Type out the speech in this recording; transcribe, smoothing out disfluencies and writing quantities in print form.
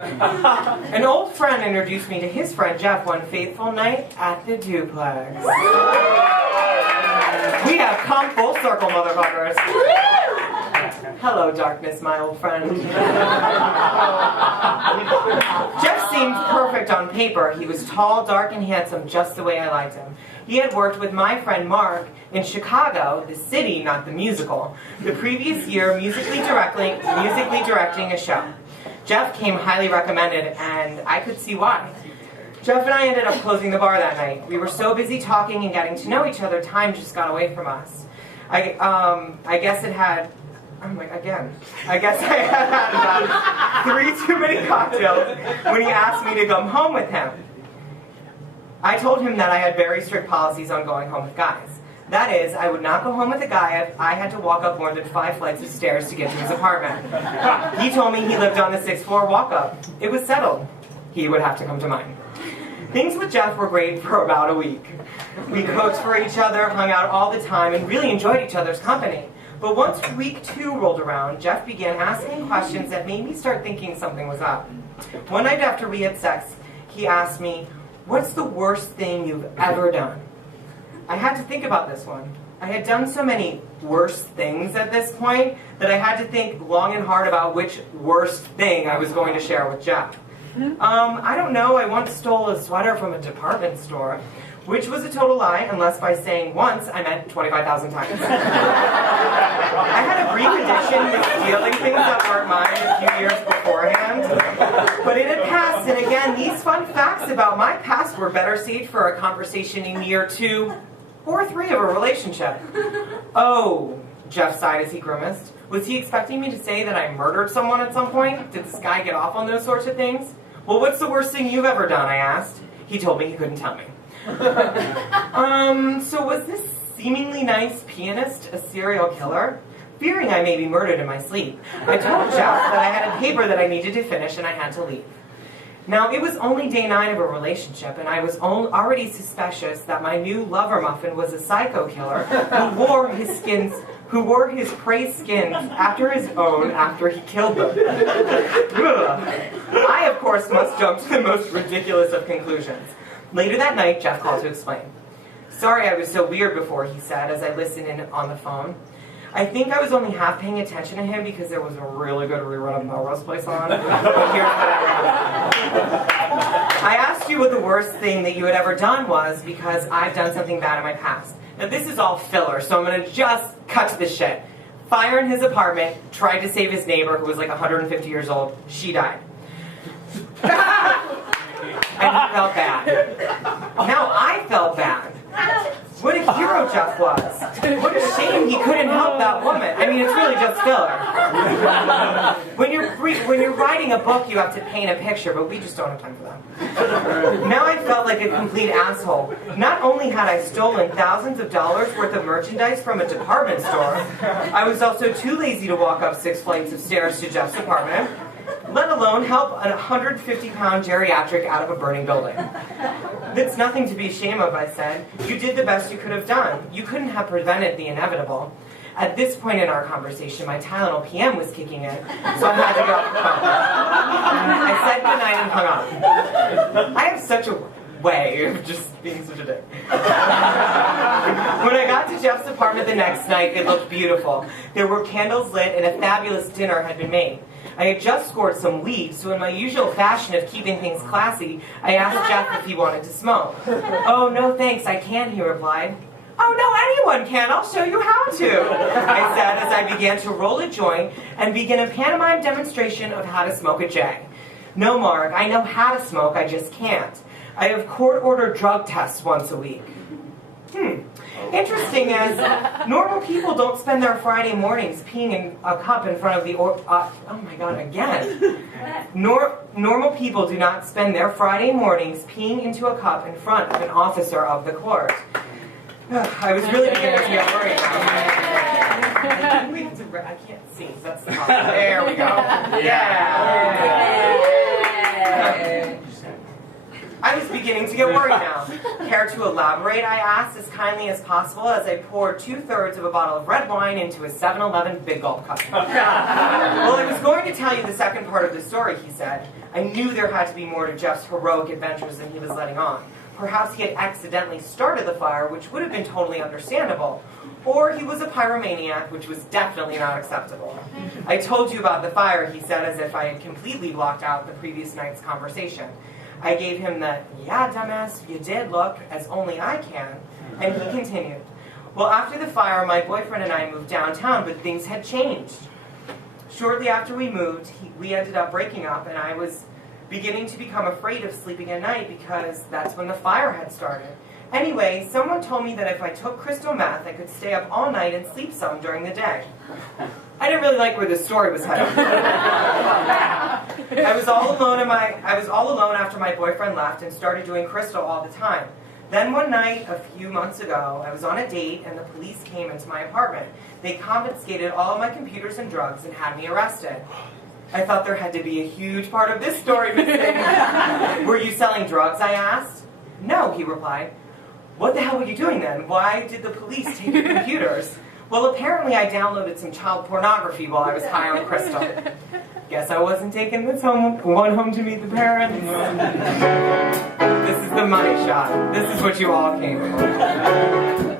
An old friend introduced me to his friend Jeff one fateful night at the Duplex. We have come full circle, motherfuckers. Hello, darkness, my old friend. Jeff seemed perfect on paper. He was tall, dark, and handsome, just the way I liked him. He had worked with my friend Mark in Chicago, the city, not the musical, the previous year musically directing a show. Jeff came highly recommended, and I could see why. Jeff and I ended up closing the bar that night. We were so busy talking and getting to know each other, time just got away from us. I guess I had about 3 too many cocktails when he asked me to come home with him. I told him that I had very strict policies on going home with guys. That is, I would not go home with a guy if I had to walk up more than 5 flights of stairs to get to his apartment. He told me he lived on the 6th floor walk-up. It was settled. He would have to come to mine. Things with Jeff were great for about a week. We cooked for each other, hung out all the time, and really enjoyed each other's company. But once week 2 rolled around, Jeff began asking questions that made me start thinking something was up. One night after we had sex, he asked me, "What's the worst thing you've ever done?" I had to think about this one. I had done so many worse things at this point that I had to think long and hard about which worst thing I was going to share with Jeff. I don't know, I once stole a sweater from a department store, which was a total lie, unless by saying once, I meant 25,000 times. I had a brief addiction with stealing things that weren't mine a few years beforehand, but it had passed, and again, these fun facts about my past were better saved for a conversation in year 2 or 3 of a relationship. Oh, Jeff sighed as he grimaced. Was he expecting me to say that I murdered someone at some point? Did this guy get off on those sorts of things? Well, what's the worst thing you've ever done, I asked. He told me he couldn't tell me. So was this seemingly nice pianist a serial killer? Fearing I may be murdered in my sleep, I told Jeff that I had a paper that I needed to finish and I had to leave. Now, it was only day 9 of a relationship, and I was already suspicious that my new lover muffin was a psycho killer who wore his prey skins after his own after he killed them. I, of course, must jump to the most ridiculous of conclusions. Later that night, Jeff called to explain. "Sorry I was so weird before," he said as I listened in on the phone. I think I was only half paying attention to him because there was a really good rerun of Melrose Place on. But here's what I remember. I asked you what the worst thing that you had ever done was because I've done something bad in my past. Now this is all filler, so I'm going to just cut to the shit. Fire in his apartment, tried to save his neighbor who was like 150 years old. She died. And he felt bad. Now I felt bad. What a hero Jeff was. What a shame he couldn't help that woman. I mean, it's really just filler. When you're writing a book, you have to paint a picture, but we just don't have time for that. Now I felt like a complete asshole. Not only had I stolen thousands of dollars worth of merchandise from a department store, I was also too lazy to walk up 6 flights of stairs to Jeff's apartment, let alone help a 150-pound geriatric out of a burning building. It's nothing to be ashamed of, I said. You did the best you could have done. You couldn't have prevented the inevitable. At this point in our conversation, my Tylenol PM was kicking in, so I had to go. I said goodnight and hung up. I have such a way of just being such a dick. When I got to Jeff's apartment the next night, it looked beautiful. There were candles lit and a fabulous dinner had been made. I had just scored some weed, so in my usual fashion of keeping things classy, I asked Jeff if he wanted to smoke. "Oh, no thanks, I can't," he replied. "Oh, no, anyone can. I'll show you how to," I said as I began to roll a joint and begin a pantomime demonstration of how to smoke a J. "No, Mark, I know how to smoke, I just can't. I have court-ordered drug tests once a week." Interesting as normal people don't spend their Friday mornings peeing in a cup in front of the Normal people do not spend their Friday mornings peeing into a cup in front of an officer of the court. I was really beginning to get worried now. I can't see. That's the problem. There we go. Yeah. I was beginning to get worried now. Care to elaborate, I asked as kindly as possible as I poured 2/3 of a bottle of red wine into a 7-Eleven Big Gulp cup. Well, I was going to tell you the second part of the story, he said. I knew there had to be more to Jeff's heroic adventures than he was letting on. Perhaps he had accidentally started the fire, which would have been totally understandable. Or he was a pyromaniac, which was definitely not acceptable. I told you about the fire, he said, as if I had completely blocked out the previous night's conversation. I gave him the, yeah, dumbass, you did look, as only I can, and he continued. Well, after the fire, my boyfriend and I moved downtown, but things had changed. Shortly after we moved, we ended up breaking up, and I was beginning to become afraid of sleeping at night because that's when the fire had started. Anyway, someone told me that if I took crystal meth, I could stay up all night and sleep some during the day. I didn't really like where this story was headed. I was all alone after my boyfriend left and started doing crystal all the time. Then one night, a few months ago, I was on a date and the police came into my apartment. They confiscated all of my computers and drugs and had me arrested. I thought there had to be a huge part of this story missing. Were you selling drugs, I asked. No, he replied. What the hell were you doing then? Why did the police take your computers? Well, apparently I downloaded some child pornography while I was high on crystal. Guess I wasn't taking this one home to meet the parents. This is the money shot. This is what you all came for.